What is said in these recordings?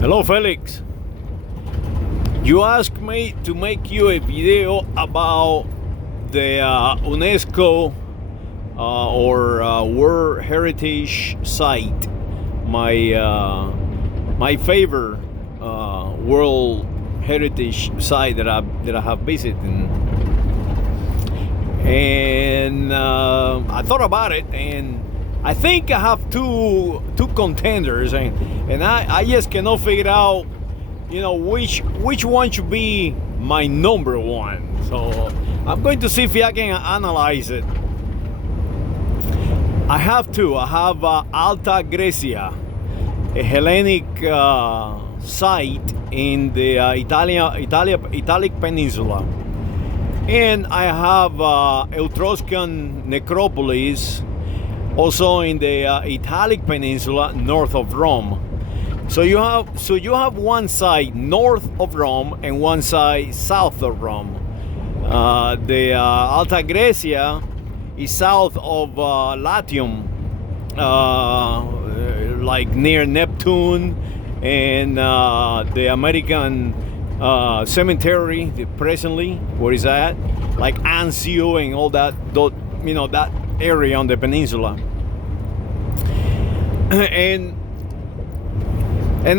Hello, Felix. You asked me to make you a video about the UNESCO or World Heritage Site, my favorite World Heritage Site that I have visited, and I thought about it, and I think I have two contenders, and I just cannot figure out, which one should be my number one. So I'm going to see if I can analyze it. I have two. I have Alta Graecia, a Hellenic site in the Italic Peninsula, and I have Eutroscan Necropolis, also in the Italic Peninsula, north of Rome. So you have one side north of Rome and one side south of Rome. The Alta Graecia is south of Latium, like near Neptune and the American cemetery presently, where is that? Like Anzio and all that, that area on the peninsula. And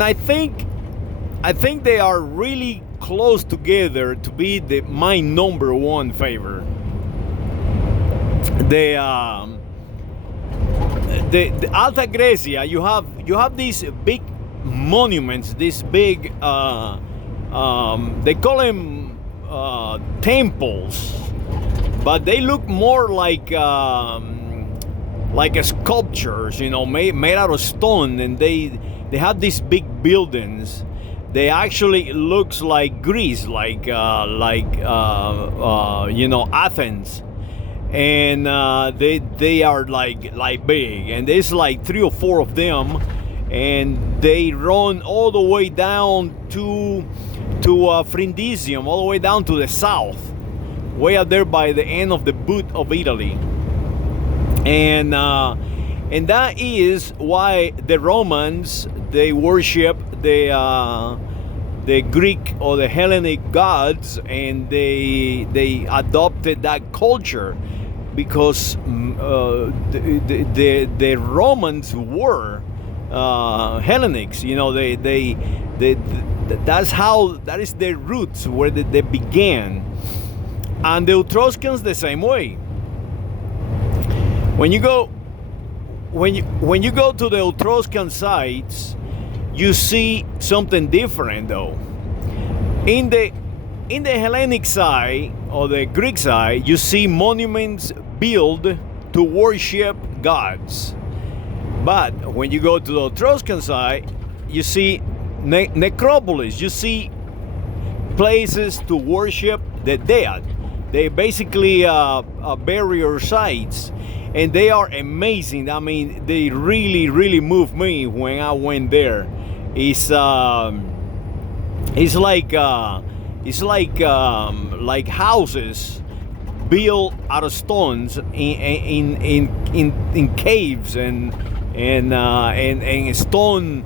I think they are really close together to be my number one favorite. The Alta Graecia, you have these big monuments, these big they call them temples, but they look more like sculptures, made out of stone, and they have these big buildings. They actually looks like Greece, like Athens, and they are like big, and there's like 3 or 4 of them, and they run all the way down to Frindisium, all the way down to the south, way up there by the end of the boot of Italy. And that is why the Romans, they worship the Greek or the Hellenic gods, and they adopted that culture because the Romans were Hellenics. That is their roots, where they began. And the Etruscans the same way. When you go to the Etruscan sites, you see something different though. In the Hellenic side or the Greek side, you see monuments built to worship gods. But when you go to the Etruscan side, you see necropolis. You see places to worship the dead. They basically burial sites. And they are amazing. I mean, they really moved me when I went there. It's like houses built out of stones in caves and stone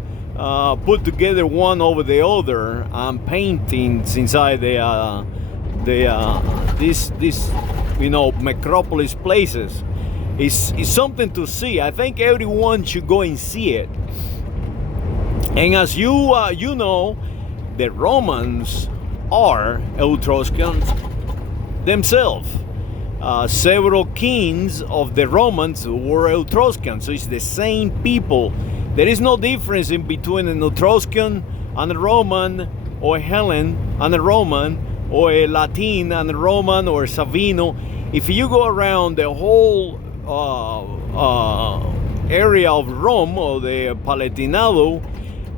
put together one over the other, and paintings inside this necropolis places. It's something to see. I think everyone should go and see it. And as you know, the Romans are Etruscans themselves. Several kings of the Romans were Etruscans, so it's the same people. There is no difference in between an Etruscan and a Roman, or a Hellen and a Roman, or a Latin and a Roman, or a Savino. If you go around the whole area of Rome, or the Palatinado,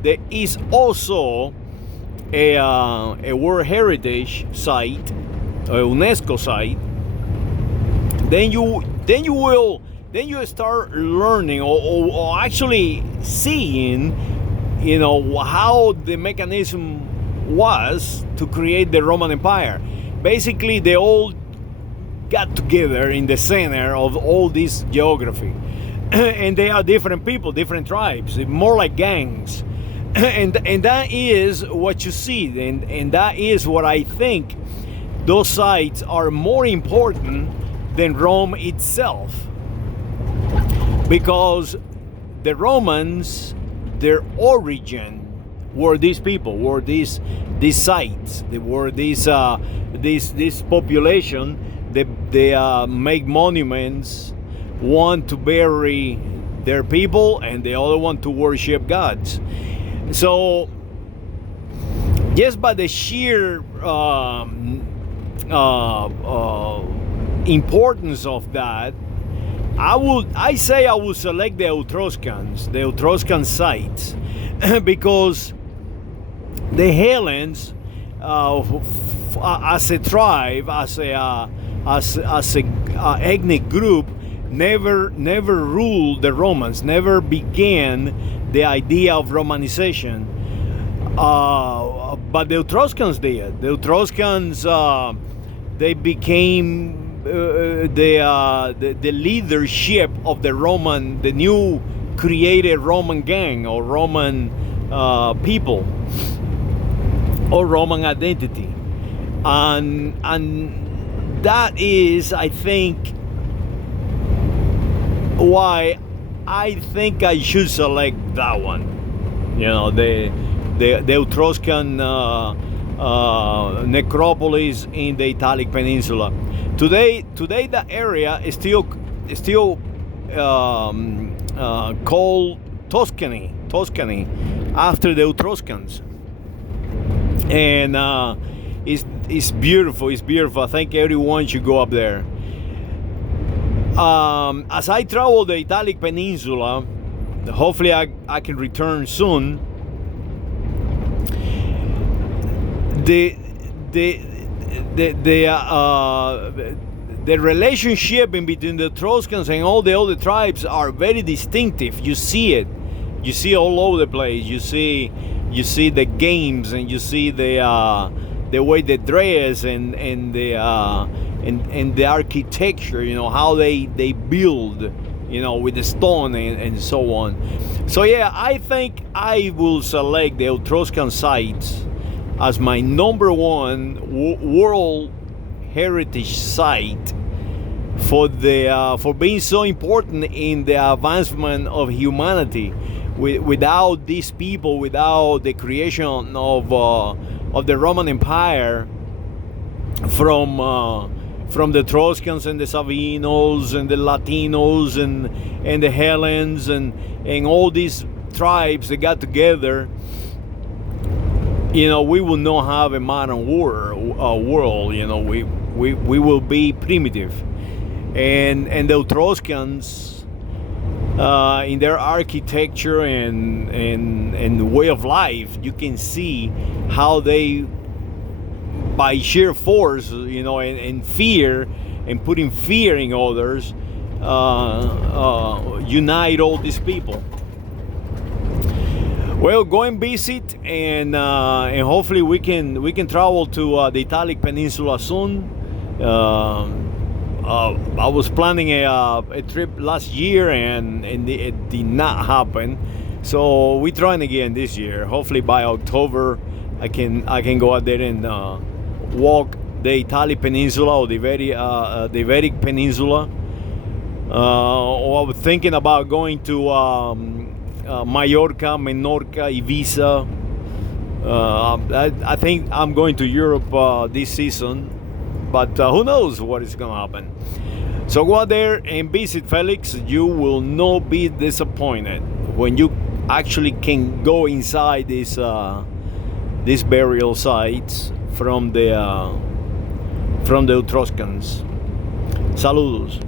there is also a World Heritage Site, a UNESCO site. Then you start learning or actually seeing, how the mechanism was to create the Roman Empire. Basically, they all got together in the center of all this geography. And they are different people, different tribes, more like gangs. and that is what you see, and that is what I think. Those sites are more important than Rome itself, because the Romans, their origin were these people, were these sites. They were this population. They make monuments, one to bury their people and the other one to worship gods. So just by the sheer importance of that, I would select the Eutroscan sites, because the Hellenes, as a tribe, as a ethnic group, never ruled the Romans, never began the idea of Romanization. But the Eutroscans did. The Eutroscans, they became the leadership of the new created Roman gang, or Roman people, or Roman identity, and that is, I think, why I think I should select that one. You know, the Etruscan necropolis in the Italic Peninsula. Today that area is still called Tuscany, after the Etruscans, and it's beautiful. It's beautiful. I think everyone should go up there. As I travel the Italic Peninsula, hopefully I can return soon. The relationship in between the Etruscans and all the other tribes are very distinctive. You see it. You see all over the place. You see the games, and you see the way they dress, and the architecture. You know how they build. You know, with the stone and so on. So yeah, I think I will select the Etruscan sites as my number one World Heritage Site for being so important in the advancement of humanity. Without these people, without the creation of the Roman Empire, from the Etruscans and the Savinos and the Latinos and the Hellenes and all these tribes that got together, you know, we will not have a modern world. You know, we will be primitive, and the Etruscans, in their architecture and way of life, you can see how they, by sheer force, you know, and fear, and putting fear in others, unite all these people. Well, go and visit, and hopefully we can travel to the Italic Peninsula soon. I was planning a trip last year, and it did not happen. So we're trying again this year. Hopefully by October, I can go out there and walk the Italic Peninsula, or the Iberic Peninsula. Or I was thinking about going to Mallorca, Menorca, Ibiza. I think I'm going to Europe this season, but who knows what is going to happen. So go out there and visit, Felix. You will not be disappointed when you actually can go inside these burial sites from the Etruscans. Saludos.